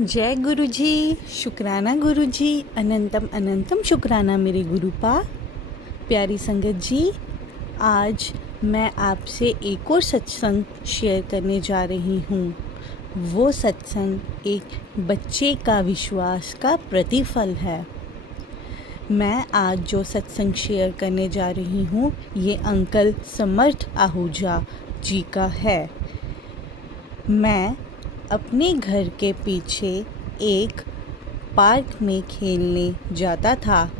जय गुरु जी। शुक्राना गुरु जी। अनंतम अनंतम शुक्राना मेरे गुरुपा। प्यारी संगत जी, आज मैं आपसे एक और सत्संग शेयर करने जा रही हूँ। वो सत्संग एक बच्चे का विश्वास का प्रतिफल है। मैं आज जो सत्संग शेयर करने जा रही हूँ ये अंकल समर्थ आहूजा जी का है। मैं अपने घर के पीछे एक पार्क में खेलने जाता था,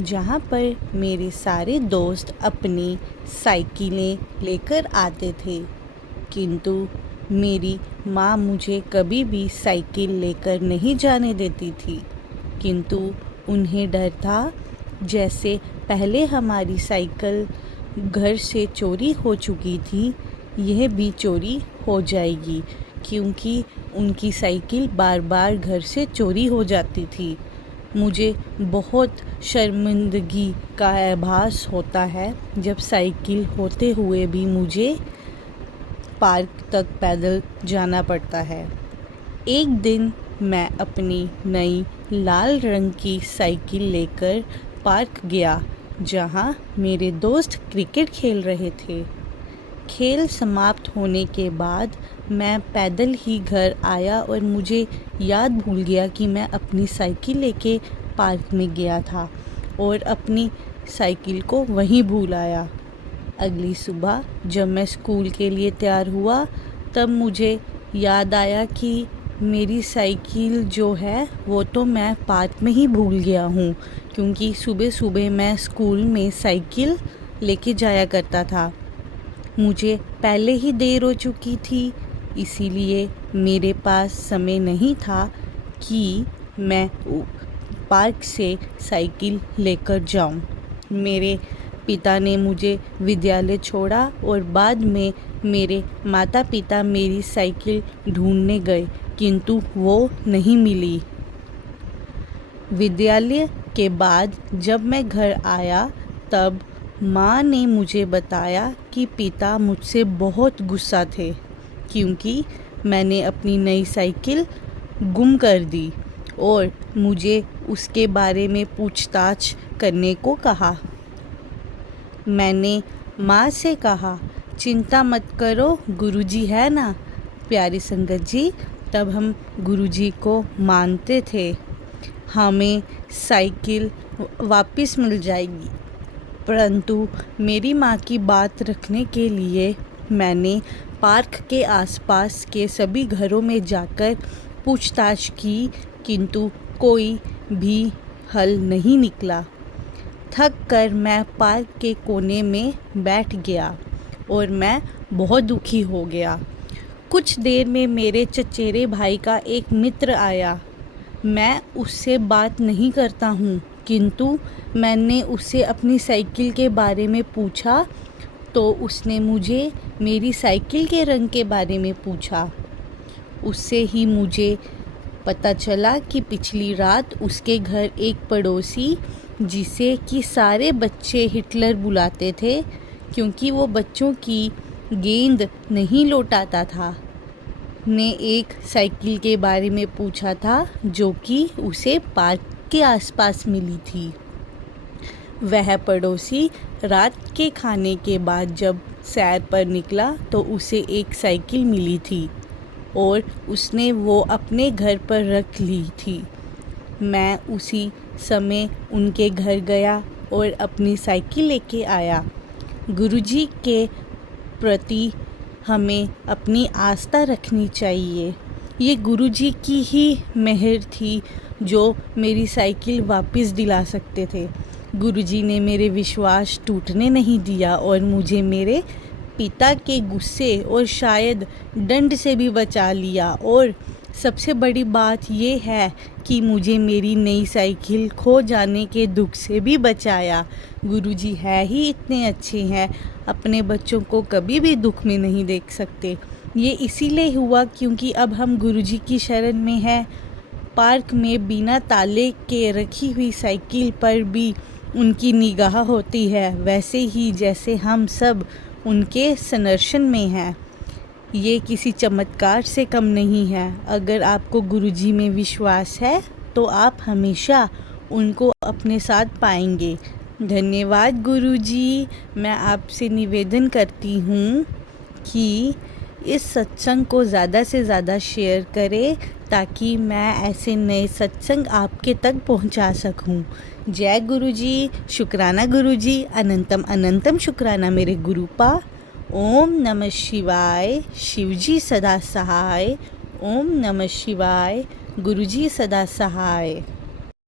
जहाँ पर मेरे सारे दोस्त अपनी साइकिलें लेकर आते थे, किंतु मेरी माँ मुझे कभी भी साइकिल लेकर नहीं जाने देती थी। किंतु उन्हें डर था, जैसे पहले हमारी साइकिल घर से चोरी हो चुकी थी, यह भी चोरी हो जाएगी, क्योंकि उनकी साइकिल बार बार घर से चोरी हो जाती थी। मुझे बहुत शर्मिंदगी का आभास होता है जब साइकिल होते हुए भी मुझे पार्क तक पैदल जाना पड़ता है। एक दिन मैं अपनी नई लाल रंग की साइकिल लेकर पार्क गया, जहां मेरे दोस्त क्रिकेट खेल रहे थे। खेल समाप्त होने के बाद मैं पैदल ही घर आया और मुझे याद भूल गया कि मैं अपनी साइकिल लेके पार्क में गया था और अपनी साइकिल को वहीं भूल आया। अगली सुबह जब मैं स्कूल के लिए तैयार हुआ, तब मुझे याद आया कि मेरी साइकिल जो है वो तो मैं पार्क में ही भूल गया हूँ, क्योंकि सुबह सुबह मैं स्कूल में साइकिल लेके जाया करता था। मुझे पहले ही देर हो चुकी थी, इसीलिए मेरे पास समय नहीं था कि मैं पार्क से साइकिल लेकर जाऊं। मेरे पिता ने मुझे विद्यालय छोड़ा और बाद में मेरे माता पिता मेरी साइकिल ढूंढने गए, किंतु वो नहीं मिली। विद्यालय के बाद जब मैं घर आया, तब माँ ने मुझे बताया कि पिता मुझसे बहुत गुस्सा थे, क्योंकि मैंने अपनी नई साइकिल गुम कर दी और मुझे उसके बारे में पूछताछ करने को कहा। मैंने माँ से कहा, चिंता मत करो, गुरुजी है ना। प्यारी संगत जी, तब हम गुरुजी को मानते थे, हमें साइकिल वापस मिल जाएगी। परंतु मेरी माँ की बात रखने के लिए मैंने पार्क के आसपास के सभी घरों में जाकर पूछताछ की, किंतु कोई भी हल नहीं निकला। थक कर मैं पार्क के कोने में बैठ गया और मैं बहुत दुखी हो गया। कुछ देर में मेरे चचेरे भाई का एक मित्र आया। मैं उससे बात नहीं करता हूँ, किंतु मैंने उससे अपनी साइकिल के बारे में पूछा तो उसने मुझे मेरी साइकिल के रंग के बारे में पूछा। उससे ही मुझे पता चला कि पिछली रात उसके घर एक पड़ोसी, जिसे कि सारे बच्चे हिटलर बुलाते थे क्योंकि वो बच्चों की गेंद नहीं लौटाता था, ने एक साइकिल के बारे में पूछा था, जो कि उसे पार्क के आसपास मिली थी। वह पड़ोसी रात के खाने के बाद जब सैर पर निकला तो उसे एक साइकिल मिली थी और उसने वो अपने घर पर रख ली थी। मैं उसी समय उनके घर गया और अपनी साइकिल लेके आया। गुरुजी के प्रति हमें अपनी आस्था रखनी चाहिए। ये गुरुजी की ही मेहर थी जो मेरी साइकिल वापस दिला सकते थे। गुरुजी ने मेरे विश्वास टूटने नहीं दिया और मुझे मेरे पिता के गुस्से और शायद दंड से भी बचा लिया। और सबसे बड़ी बात ये है कि मुझे मेरी नई साइकिल खो जाने के दुख से भी बचाया। गुरुजी है ही इतने अच्छे हैं, अपने बच्चों को कभी भी दुख में नहीं देख सकते। ये इसीलिए हुआ क्योंकि अब हम गुरुजी की शरण में हैं। पार्क में बिना ताले के रखी हुई साइकिल पर भी उनकी निगाह होती है, वैसे ही जैसे हम सब उनके संरक्षण में हैं। ये किसी चमत्कार से कम नहीं है। अगर आपको गुरुजी में विश्वास है तो आप हमेशा उनको अपने साथ पाएंगे। धन्यवाद गुरुजी। मैं आपसे निवेदन करती हूँ कि इस सत्संग को ज़्यादा से ज़्यादा शेयर करें ताकि मैं ऐसे नए सत्संग आपके तक पहुँचा सकूँ। जय गुरुजी। शुक्राना गुरुजी। अनंतम अनंतम शुक्राना मेरे गुरुपा। ओम नमः शिवाय। शिवजी सदा सहाय। ओम नमः शिवाय। गुरुजी सदा सहाय।